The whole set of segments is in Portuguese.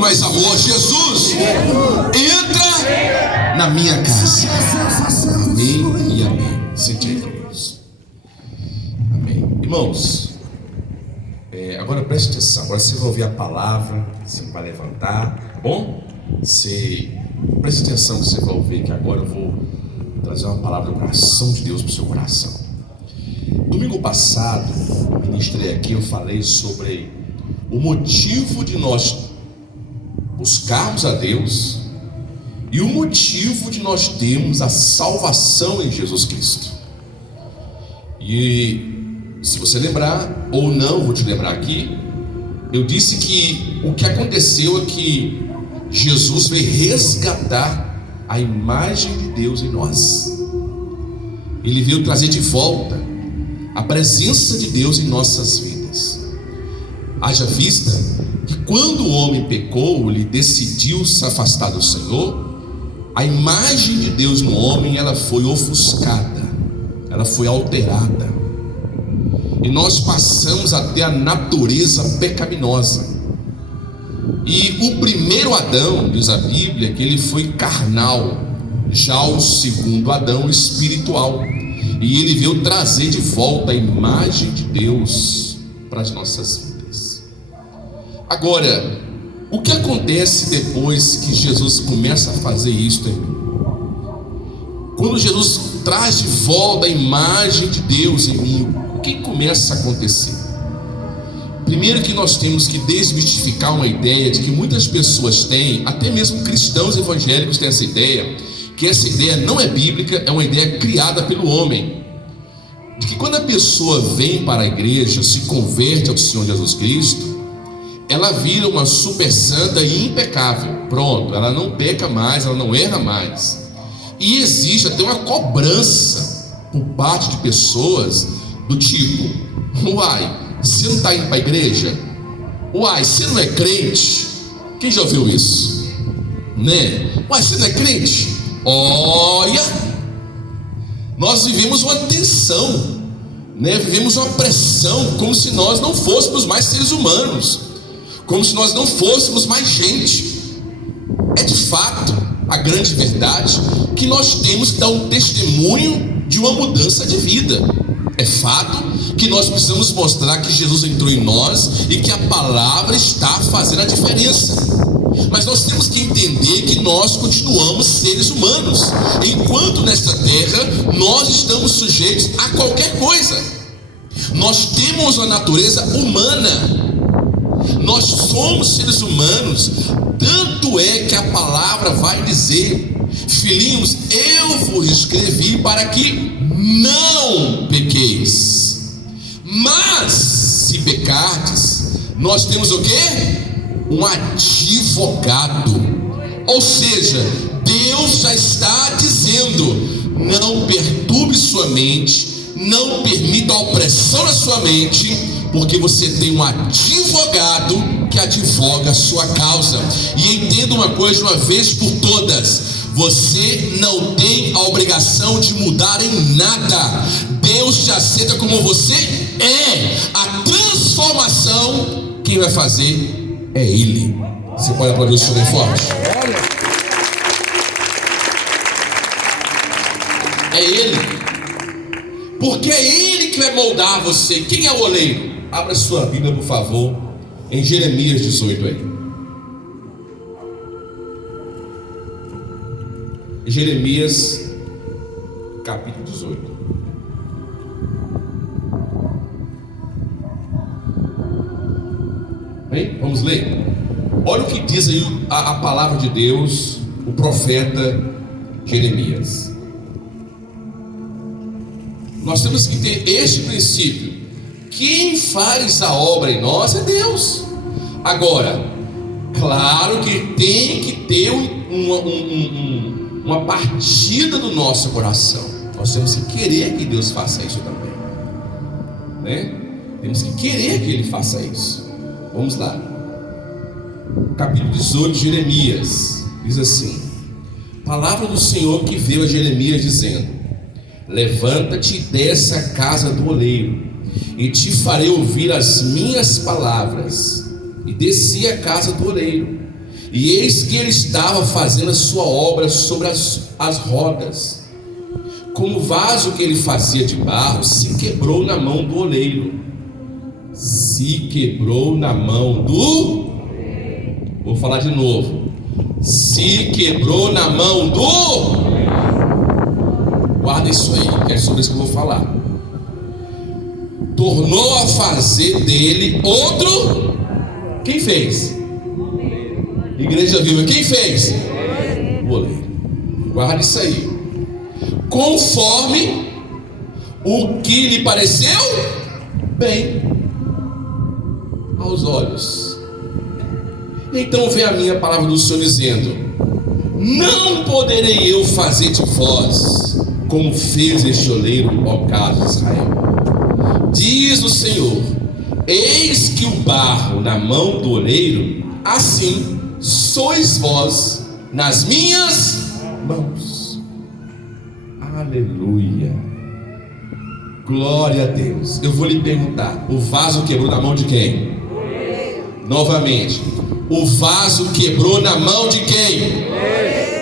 mais amor, Jesus, entra na minha casa. Amém e amém. Sente aí, Deus. Amém. Irmãos, agora preste atenção. Agora você vai ouvir a palavra, você vai levantar, tá bom? Preste atenção que você vai ouvir, que agora eu vou trazer uma palavra do coração de Deus para o seu coração. Domingo passado, eu ministrei aqui, eu falei sobre o motivo de nós buscarmos a Deus e o motivo de nós termos a salvação em Jesus Cristo. E se você lembrar ou não, vou te lembrar aqui, eu disse que o que aconteceu é que Jesus veio resgatar a imagem de Deus em nós. Ele veio trazer de volta a presença de Deus em nossas vidas. Haja vista que quando o homem pecou, ele decidiu se afastar do Senhor, a imagem de Deus no homem, ela foi ofuscada, ela foi alterada, e nós passamos a ter a natureza pecaminosa. E o primeiro Adão, diz a Bíblia, que ele foi carnal, já o segundo Adão, espiritual, e ele veio trazer de volta a imagem de Deus para as nossas vidas. Agora, o que acontece depois que Jesus começa a fazer isso em mim? Quando Jesus traz de volta a imagem de Deus em mim, o que começa a acontecer? Primeiro que nós temos que desmistificar uma ideia de que muitas pessoas têm, até mesmo cristãos evangélicos têm essa ideia, que essa ideia não é bíblica, é uma ideia criada pelo homem, de que quando a pessoa vem para a igreja, se converte ao Senhor Jesus Cristo, ela vira uma super santa e impecável. Pronto, ela não peca mais, ela não erra mais. E existe até uma cobrança por parte de pessoas do tipo: uai, você não está indo para a igreja? Uai, você não é crente? Quem já ouviu isso? Né? Uai, você não é crente? Olha, nós vivemos uma tensão, né? Vivemos uma pressão, como se nós não fôssemos mais seres humanos, como se nós não fôssemos mais gente. É de fato a grande verdade que nós temos que dar um testemunho de uma mudança de vida. É fato que nós precisamos mostrar que Jesus entrou em nós e que a palavra está fazendo a diferença. Mas nós temos que entender que nós continuamos seres humanos, enquanto nesta terra nós estamos sujeitos a qualquer coisa. Nós temos uma natureza humana. Nós somos seres humanos. Tanto é que a palavra vai dizer: filhinhos, eu vos escrevi para que não pequeis. Mas se pecardes, nós temos o quê? Um advogado. Ou seja, Deus já está dizendo: não perturbe sua mente, não permita a opressão na sua mente, porque você tem um advogado que advoga a sua causa. E entenda uma coisa de uma vez por todas: você não tem a obrigação de mudar em nada. Deus te aceita como você é. A transformação, quem vai fazer é Ele. Você pode aplaudir o Senhor bem forte? É Ele. Porque é Ele que vai moldar você. Quem é o oleiro? Abra sua Bíblia, por favor, em Jeremias 18 aí. Jeremias capítulo 18. Bem, vamos ler. Olha o que diz aí a palavra de Deus, o profeta Jeremias. Nós temos que ter este princípio: quem faz a obra em nós é Deus. Agora, claro que tem que ter uma partida do nosso coração. Nós temos que querer que Deus faça isso também, né? Temos que querer que Ele faça isso. Vamos lá. Capítulo 18 de Jeremias diz assim: palavra do Senhor que veio a Jeremias dizendo: levanta-te e desce à casa do oleiro, e te farei ouvir as minhas palavras. E desci à casa do oleiro, E eis que ele estava fazendo a sua obra sobre as rodas. Como o vaso que ele fazia de barro se quebrou na mão do oleiro. Se quebrou na mão do... Vou falar de novo. Se quebrou na mão do... Guarda isso aí, que é sobre isso que eu vou falar. Tornou a fazer dele outro. Quem fez? Igreja Viva, quem fez? O oleiro. Guarda isso aí. Conforme o que lhe pareceu bem aos olhos. Então vem a minha palavra do Senhor dizendo: não poderei eu fazer de vós como fez este oleiro, ó casa de Israel. Diz o Senhor: eis que o barro na mão do oleiro, assim sois vós nas minhas mãos. Aleluia. Glória a Deus. Eu vou lhe perguntar: o vaso quebrou na mão de quem? Novamente, o vaso quebrou na mão de quem?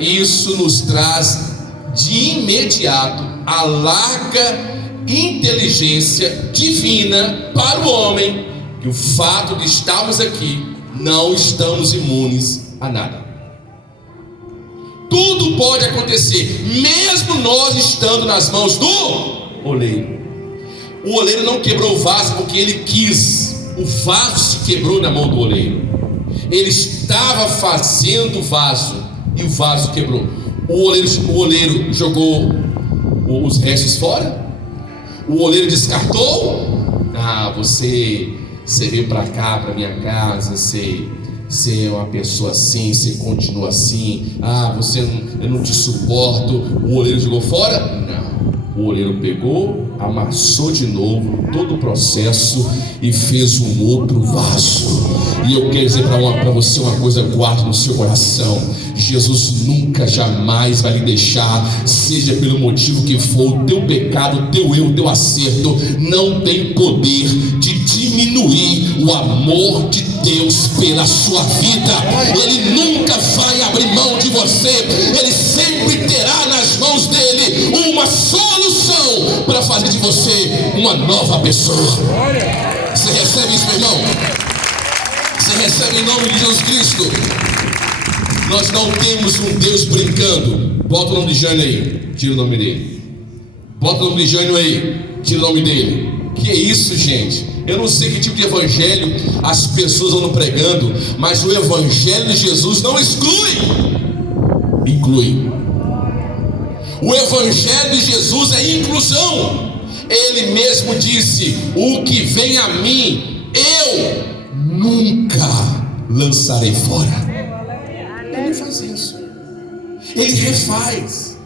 Isso nos traz de imediato a larga inteligência divina para o homem, que o fato de estarmos aqui, não estamos imunes a nada. Tudo pode acontecer, mesmo nós estando nas mãos do oleiro. O oleiro não quebrou o vaso porque ele quis. O vaso se quebrou na mão do oleiro. Ele estava fazendo o vaso e o vaso quebrou. O oleiro jogou os restos fora. O oleiro descartou. Você veio para cá, para minha casa, você é uma pessoa assim, você continua assim. Eu não te suporto. O oleiro jogou fora? Não. O oleiro pegou, amassou de novo todo o processo e fez um outro vaso. E eu quero dizer para você uma coisa, guarde no seu coração: Jesus nunca, jamais vai lhe deixar, seja pelo motivo que for. O teu pecado, o teu erro, o teu acerto não tem poder de diminuir o amor de Deus pela sua vida. Ele nunca vai abrir mão de você. Ele sempre terá nas mãos dele uma solução para fazer de você uma nova pessoa. Você recebe isso, meu irmão? Você recebe em nome de Jesus Cristo? Nós não temos um Deus brincando. Bota o nome de Jânio aí, tira o nome dele. Bota o nome de Jânio aí, tira o nome dele. Que é isso, gente? Eu não sei que tipo de evangelho as pessoas andam pregando, mas o evangelho de Jesus não exclui, inclui. O evangelho de Jesus é inclusão. Ele mesmo disse: o que vem a mim, eu nunca lançarei fora. Ele faz isso. Ele refaz.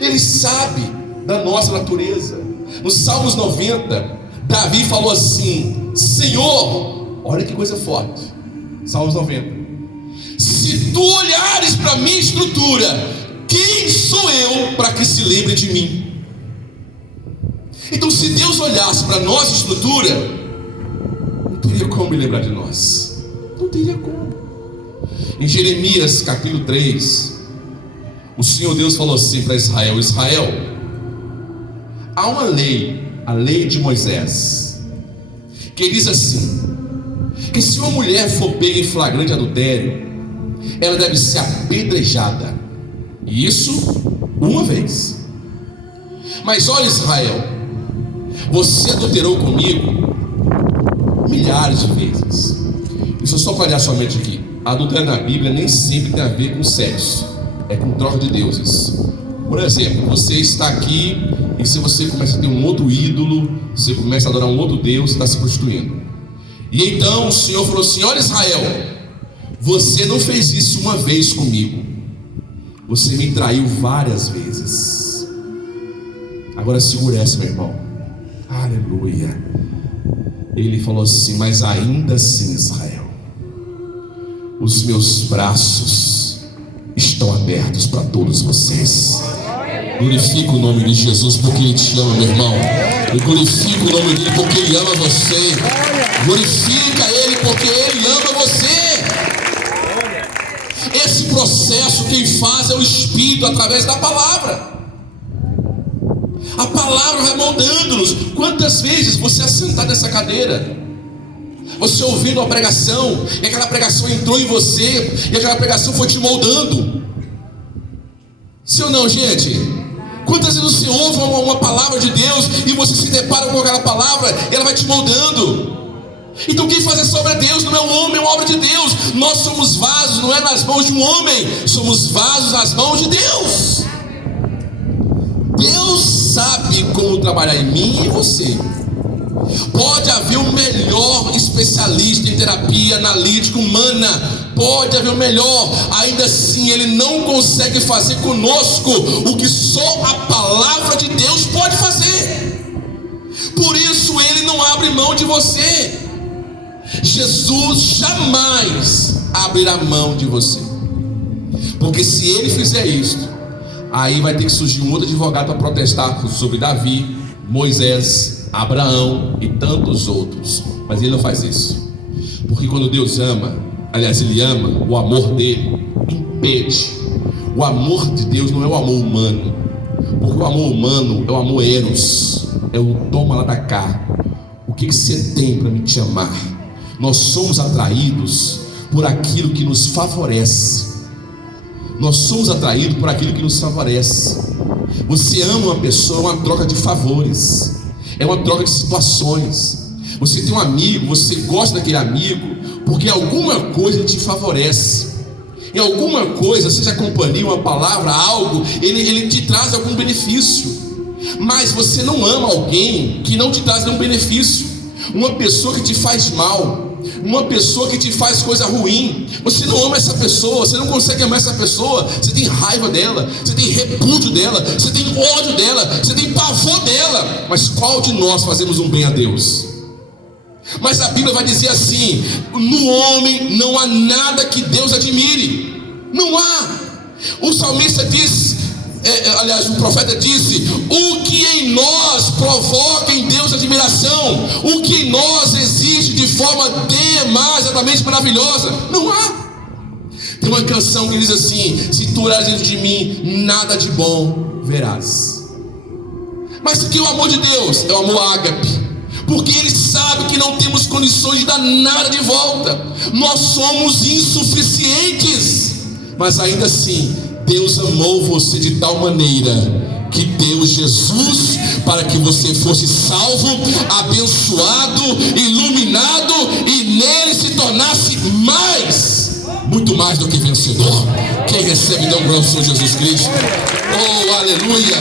Ele sabe da nossa natureza. No Salmos 90, Davi falou assim: Senhor, olha que coisa forte. Salmos 90: se tu olhares para a minha estrutura, quem sou eu para que se lembre de mim? Então, se Deus olhasse para a nossa estrutura, não teria como me lembrar de nós. Não teria como. Em Jeremias capítulo 3, o Senhor Deus falou assim para Israel: Israel, há uma lei, a lei de Moisés, que diz assim: que se uma mulher for pega em flagrante adultério, ela deve ser apedrejada, e isso uma vez. Mas olha, Israel, você adulterou comigo milhares de vezes. Deixa eu só olhar sua mente aqui. Adultério na Bíblia nem sempre tem a ver com sexo, é com troca de deuses. Por exemplo, você está aqui e se você começa a ter um outro ídolo, você começa a adorar um outro Deus, você está se prostituindo. E então o Senhor falou assim: olha, Israel, você não fez isso uma vez comigo, você me traiu várias vezes. Agora segura essa, meu irmão. Aleluia. Ele falou assim: mas ainda assim, Israel, os meus braços estão abertos para todos vocês. Glorifica o nome de Jesus porque Ele te ama, meu irmão. Eu glorifico o nome dele porque Ele ama você. Glorifica Ele porque Ele ama você. Esse processo quem faz é o Espírito através da palavra. A palavra vai moldando-nos. Quantas vezes você assentado nessa cadeira, você ouvindo uma pregação, e aquela pregação entrou em você, e aquela pregação foi te moldando? Sim ou não, gente? Quantas vezes você ouve uma palavra de Deus, e você se depara com aquela palavra, e ela vai te moldando? Então quem faz essa obra é Deus, não é o homem, é uma obra de Deus. Nós somos vasos, não é nas mãos de um homem, somos vasos nas mãos de Deus. Deus sabe como trabalhar em mim e em você. Pode haver o melhor especialista em terapia analítica humana, pode haver o melhor, ainda assim ele não consegue fazer conosco o que só a palavra de Deus pode fazer. Por isso ele não abre mão de você. Jesus jamais abrirá mão de você, porque se ele fizer isso, aí vai ter que surgir um outro advogado para protestar sobre Davi, Moisés, Abraão e tantos outros. Mas ele não faz isso, porque quando Deus ama, aliás ele ama, o amor dele impede. O amor de Deus não é o amor humano, porque o amor humano é o amor eros, é o toma lá da cá. O que você tem para me te amar? Nós somos atraídos por aquilo que nos favorece. Nós somos atraídos por aquilo que nos favorece. Você ama uma pessoa, é uma troca de favores, é uma troca de situações. Você tem um amigo, você gosta daquele amigo porque alguma coisa te favorece. Em alguma coisa, seja companhia, uma palavra, algo, ele te traz algum benefício. Mas você não ama alguém que não te traz nenhum benefício. Uma pessoa que te faz mal, uma pessoa que te faz coisa ruim, você não ama essa pessoa, você não consegue amar essa pessoa, você tem raiva dela, você tem repúdio dela, você tem ódio dela, você tem pavor dela. Mas qual de nós fazemos um bem a Deus? Mas a Bíblia vai dizer assim: no homem não há nada que Deus admire. Não há. O salmista diz, aliás, o profeta disse: o que em nós provoca em Deus admiração, o que em nós existe de forma demasiadamente maravilhosa, não há. Tem uma canção que diz assim: se tu olhares dentro de mim, nada de bom verás. Mas o que é o amor de Deus? É o amor ágape, porque Ele sabe que não temos condições de dar nada de volta. Nós somos insuficientes, mas ainda assim Deus amou você de tal maneira que deu Jesus para que você fosse salvo, abençoado, iluminado, e nele se tornasse mais, muito mais do que vencedor. Quem recebe, dá um glória ao Senhor Jesus Cristo. Oh, aleluia!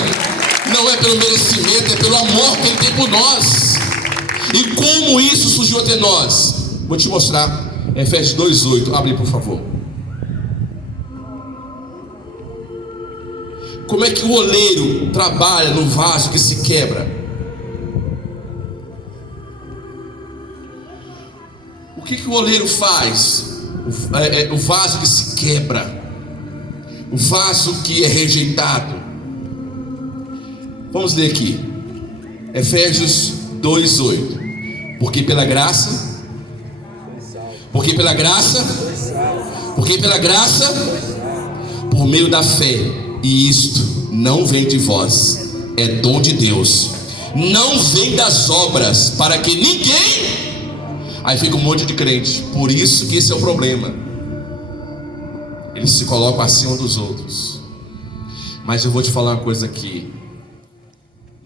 Não é pelo merecimento, é pelo amor que Ele tem por nós. E como isso surgiu até nós? Vou te mostrar. Efésios 2:8. Abre, por favor. Como é que o oleiro trabalha no vaso que se quebra? O que o oleiro faz? O vaso que se quebra, o vaso que é rejeitado. Vamos ler aqui, Efésios 2:8. Porque pela graça, por meio da fé, e isto não vem de vós, é dom de Deus, não vem das obras, para que ninguém... Aí fica um monte de crente. Por isso que esse é o problema. Eles se colocam acima dos outros. Mas eu vou te falar uma coisa aqui.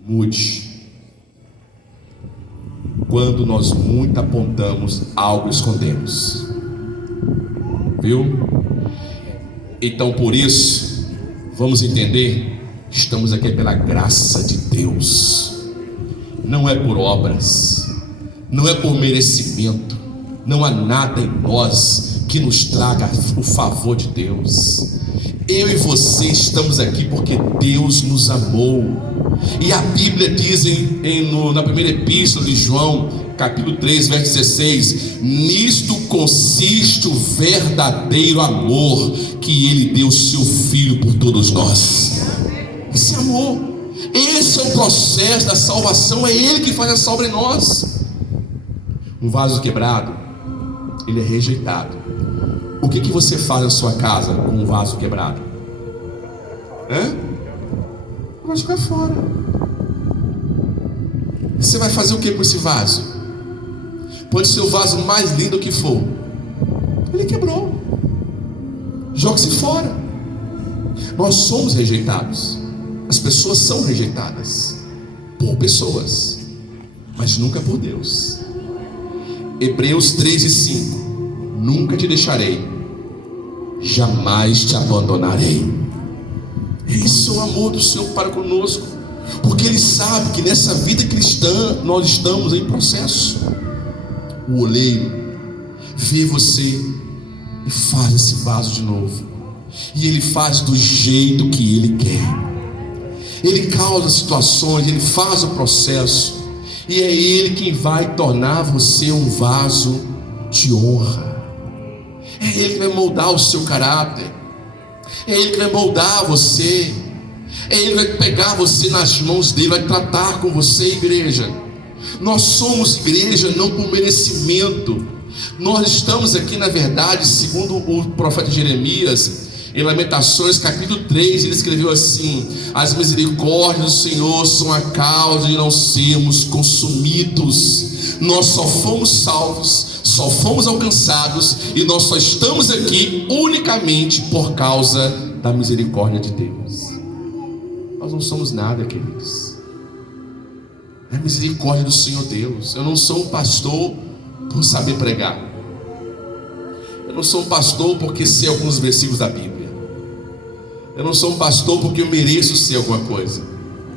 Mude. Quando nós muito apontamos, algo escondemos. Viu? Então por isso, vamos entender, estamos aqui pela graça de Deus. Não é por obras, não é por merecimento. Não há nada em nós que nos traga o favor de Deus. Eu e você estamos aqui porque Deus nos amou. E a Bíblia diz na primeira epístola de João, capítulo 3, verso 16: nisto consiste o verdadeiro amor, que Ele deu o seu Filho por todos nós. Esse amor, esse é o processo da salvação. É Ele que faz essa obra em nós. Um vaso quebrado, ele é rejeitado. O que você faz na sua casa com um vaso quebrado? Vai jogar fora. Você vai fazer o que com esse vaso? Pode ser o vaso mais lindo que for, ele quebrou. Joga-se fora. Nós somos rejeitados. As pessoas são rejeitadas por pessoas, mas nunca por Deus. Hebreus 3:5: nunca te deixarei, jamais te abandonarei. Esse é o amor do Senhor para conosco, porque Ele sabe que nessa vida cristã nós estamos em processo. O oleiro vê você e faz esse vaso de novo, e Ele faz do jeito que Ele quer. Ele causa situações, Ele faz o processo, e é Ele quem vai tornar você um vaso de honra. É Ele que vai moldar o seu caráter, é Ele que vai moldar você, é Ele que vai pegar você nas mãos dele, vai tratar com você, igreja. Nós somos igreja não por merecimento. Nós estamos aqui, na verdade, segundo o profeta Jeremias, em Lamentações capítulo 3, ele escreveu assim: as misericórdias do Senhor são a causa de não sermos consumidos. Nós só fomos salvos, só fomos alcançados, e nós só estamos aqui unicamente por causa da misericórdia de Deus. Nós não somos nada, queridos. É a misericórdia do Senhor Deus. Eu não sou um pastor por saber pregar. Eu não sou um pastor porque sei alguns versículos da Bíblia. Eu não sou um pastor porque eu mereço ser alguma coisa.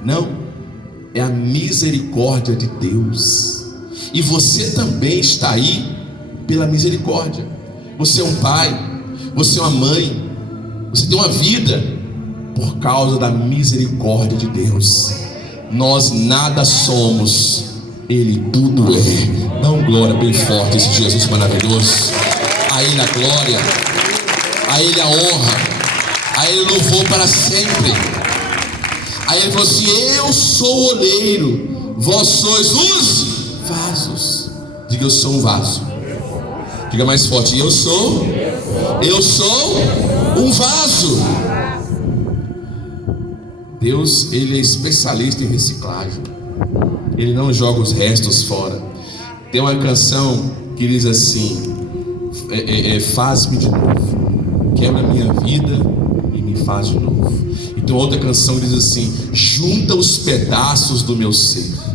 Não, é a misericórdia de Deus. E você também está aí pela misericórdia. Você é um pai, você é uma mãe, você tem uma vida por causa da misericórdia de Deus. Nós nada somos, Ele tudo é. Dá uma glória bem forte a esse Jesus maravilhoso. A Ele a glória, a Ele a honra, a Ele louvor para sempre. Aí Ele falou assim: eu sou o oleiro, vós sois os vasos. Diga: eu sou um vaso. Diga mais forte: eu sou um vaso. Deus, Ele é especialista em reciclagem. Ele não joga os restos fora. Tem uma canção que diz assim: faz-me de novo, quebra a minha vida e me faz de novo. E tem outra canção que diz assim: junta os pedaços do meu ser.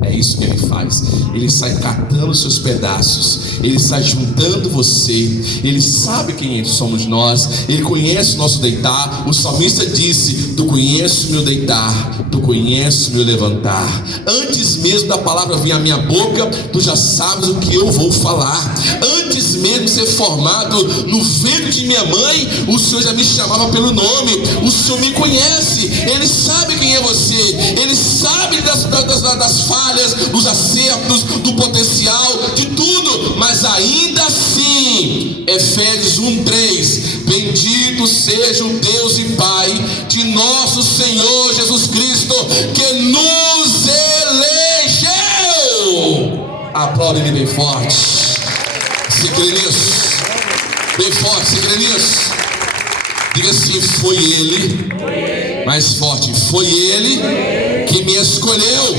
É isso que Ele faz. Ele sai catando os seus pedaços, Ele sai juntando você. Ele sabe quem somos nós, Ele conhece o nosso deitar. O salmista disse: tu conheces o meu deitar, tu conheces o meu levantar. Antes mesmo da palavra vir à minha boca, tu já sabes o que eu vou falar. Antes mesmo de ser formado no ventre de minha mãe, o Senhor já me chamava pelo nome. O Senhor me conhece, Ele sabe quem é você, Ele sabe das falhas, dos acertos, do potencial, de tudo. Mas ainda assim, Efésios 1:3: bendito seja o Deus e Pai de nosso Senhor Jesus Cristo, que nos elegeu. Aplaude Ele bem forte. Se crê nisso, bem forte, se crê nisso. Diga assim: foi Ele. Mais forte: foi Ele que me escolheu.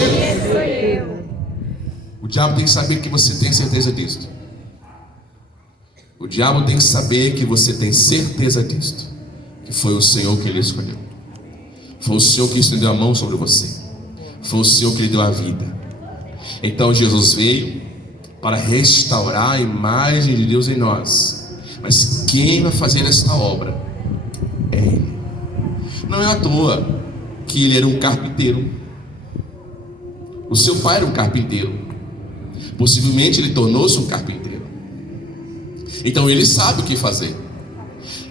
O diabo tem que saber que você tem certeza disso. O diabo tem que saber que você tem certeza disso, que foi o Senhor que Ele escolheu. Foi o Senhor que estendeu a mão sobre você. Foi o Senhor que lhe deu a vida. Então Jesus veio para restaurar a imagem de Deus em nós. Mas quem vai fazer esta obra é Ele. Não é à toa que Ele era um carpinteiro. O seu pai era um carpinteiro. Possivelmente Ele tornou-se um carpinteiro. Então Ele sabe o que fazer.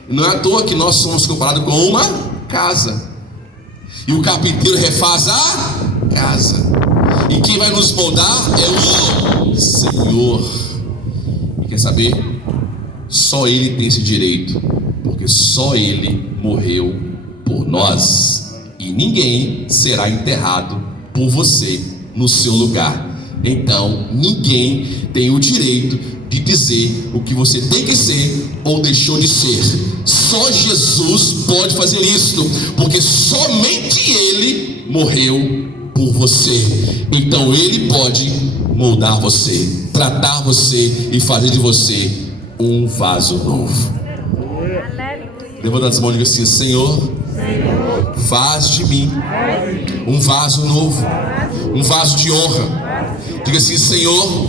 Não é à toa que nós somos comparados com uma casa, e o carpinteiro refaz a casa. E quem vai nos moldar é o Senhor. E quer saber? Só Ele tem esse direito, porque só Ele morreu por nós, e ninguém será enterrado por você no seu lugar. Então ninguém tem o direito de dizer o que você tem que ser ou deixou de ser. Só Jesus pode fazer isso, porque somente Ele morreu por você. Então Ele pode moldar você, tratar você e fazer de você um vaso novo. Levanta as mãos e diga assim: Senhor, faz de mim um vaso novo, um vaso de honra. Diga assim: Senhor,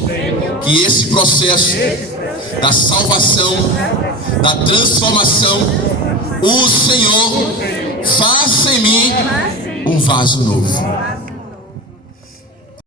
que esse processo da salvação, da transformação, o Senhor faça em mim um vaso novo.